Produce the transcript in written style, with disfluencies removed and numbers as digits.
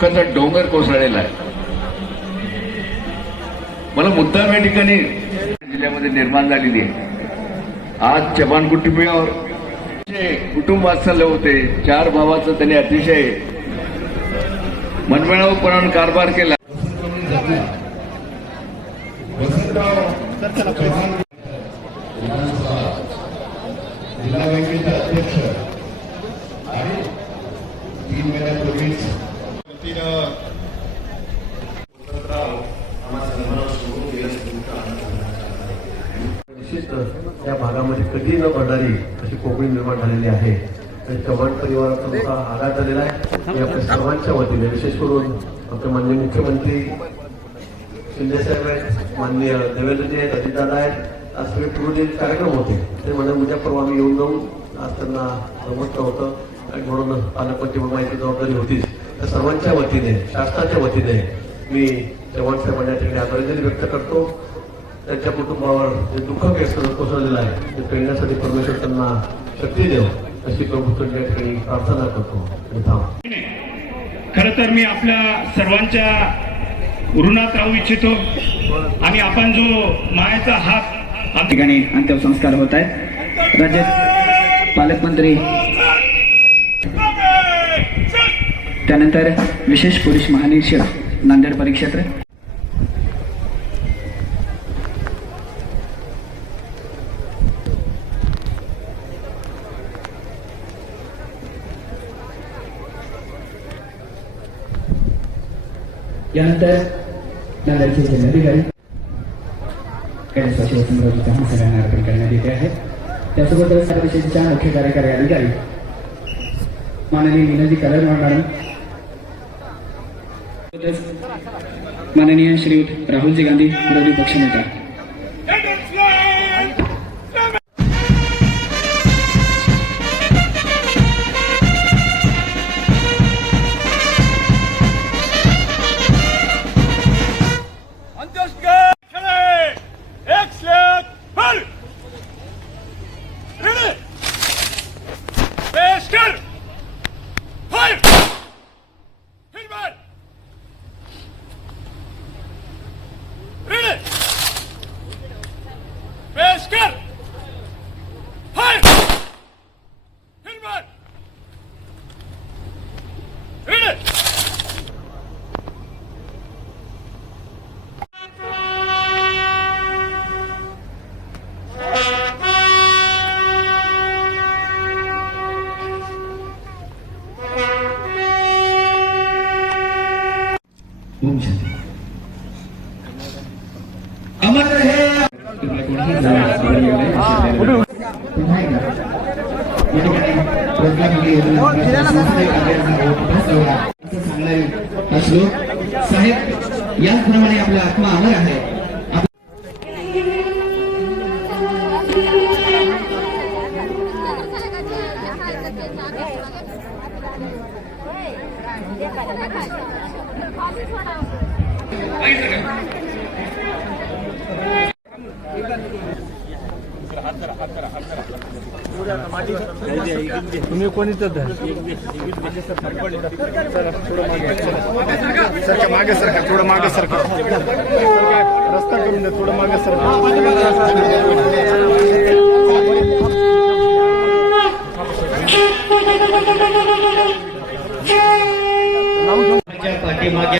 दुःखाचा डोंगर कोसळलेला आहे. मला मुद्दाम या ठिकाणी जिल्ह्यामध्ये निर्माण झालेली आहे. आज चव्हाण कुटुंबियावर कुटुंब वात्सल्य होते. 4 भावाचं त्यांनी अतिशय मनमिळाऊपणाने कारभार केला. जिल्हा बँकेचे अध्यक्ष आणि 3 महिन्यापूर्वीच निश्चित या भागामध्ये कधी न घडणारी अशी कोकणी निर्माण झालेली आहे. चव्हाण परिवाराचा मोठा आघात झालेला आहे. मी आपल्या सर्वांच्या वतीने विशेष करून आमचे माननीय मुख्यमंत्री शिंदे साहेब आहेत, माननीय देवेंद्रजी आहेत, अजितदादा आहेत. आज सगळे पूर्वी कार्यक्रम होते ते म्हणजे उद्या परवा आम्ही येऊन जाऊन आज त्यांना जमत होतं आणि म्हणून पालकमंत्री माहिती जबाबदारी होतीच. त्या सर्वांच्या वतीने शासनाच्या वतीने मी चव्हाण साहेबांना या ठिकाणी आभार व्यक्त करतो. त्यांच्या कुटुंबावर जे दुःख कोसळलेलं आहे ते पेलण्यासाठी परमेश्वर त्यांना शक्ती देव अशी प्रभूत्वाच्या ठिकाणी प्रार्थना करतो आणि थांब. खरं तर मी आपल्या सर्वांच्या ऋणात राहू इच्छितो आणि आपण जो मायेचा हात ठिकाणी अंत्यसंस्कार होत आहेत. राज्यात पालकमंत्री त्यानंतर विशेष पोलीस महानिरीक्षक नांदेड परिक्षेत्र यानंतर नांदेडचे जिल्हाधिकारी कैलासवासी वसंतराव चव्हाण सगळ्यांना अर्पण करण्यात येते आहे. त्यासोबतच परिषदेच्या मुख्य कार्यकारी अधिकारी माननीय मीनाजी कलर मॅडम, माननीय श्रीयुत राहुलजी गांधी विरोधी पक्षनेता, अमर रहे. साहेब याचप्रमाणे आपला आत्मा अमर आहे. तुम्ही कोणीच मागे सरका, थोडं मागे सरका, रस्ता करून द्या, थोडं मागे सरका. पाठीमागे